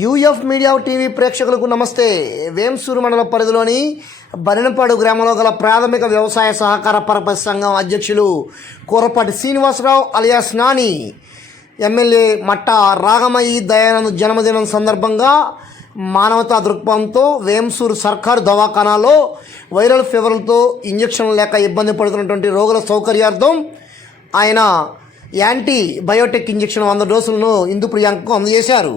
UF media TV ప్రేక్షకులకు నమస్తే. వేంసూరు మండల పరిధిలోని బరినపాడు గ్రామంలో గల ప్రాథమిక వ్యవసాయ సహకార పరపతి సంఘం అధ్యక్షులు కూరపాటి శ్రీనివాసరావు అలియాస్ నాని ఎమ్మెల్యే మట్ట రాగమయ్యి దయానంద్ జన్మదినం సందర్భంగా మానవతా దృక్పథంతో వేంసూరు సర్కారు దవాఖానాలో వైరల్ ఫీవర్లతో ఇంజక్షన్లు లేక ఇబ్బంది పడుతున్నటువంటి రోగుల సౌకర్యార్థం ఆయన యాంటీ బయోటెక్ ఇంజక్షన్ వంద డోసులను ఇందు ప్రియాంకకు అందజేశారు.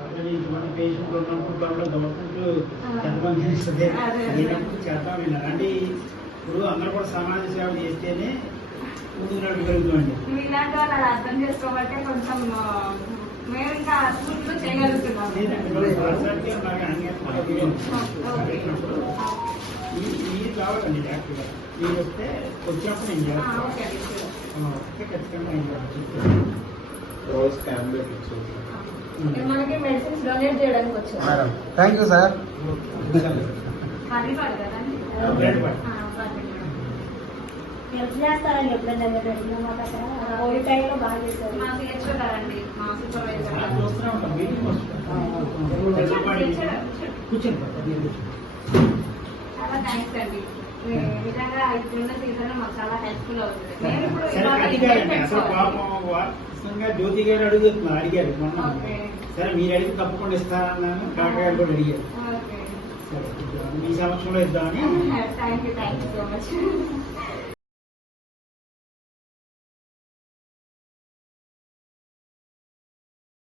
ఆల్రెడీ ఇంతమంది పేషెంట్లు ఉన్నప్పుడు దాంట్లో గవర్నమెంట్ ఎంతమంది ఇస్తుంది లేనప్పుడు చేద్దాం విన్నారు అంటే ఇప్పుడు అందరూ కూడా సమాజ సేవ చేస్తేనే ముందుకు నడపగలుగుతామండి వాళ్ళు అర్థం చేసుకోబట్టే కొంచెం మేము ఇంకా స్కూల్లో చేయగలుగుతున్నాం. మీరు కావాలండి డాక్టర్ మీరు వస్తే వచ్చినప్పుడు ఖచ్చితంగా. ఇక్కడ మనకి మెడిసిన్స్ డొనేట్ చేయడానికి వచ్చారు థ్యాంక్ యూ సార్. హెల్ప్ చేస్తారండి ఎప్పుడైనా మాకు అక్కడ కోవిడ్ టైంలో బాగా మా గారండి మా సూపర్వైజర్ కూర్చోండి చాలా థ్యాంక్స్ అండి. ఈ విధంగా ఇప్పుడున్న సీజన్ మాకు చాలా హెల్ప్ఫుల్ అవుతుంది మేము ఇప్పుడు సరే ఇవాళ అడిగారండి. ఇంజెక్షన్ అసలు పెట్టుకోవాలి. పాపం వాస్తవంగా జ్యోతి గారు అడుగుతున్నారు అడిగారు. సరే మీరు అడిగి తప్పకుండా ఇస్తానన్నాను కాకా గారు కూడా అడిగారు. మీ సమక్షంలో ఇద్దామని. Thank you thank you so much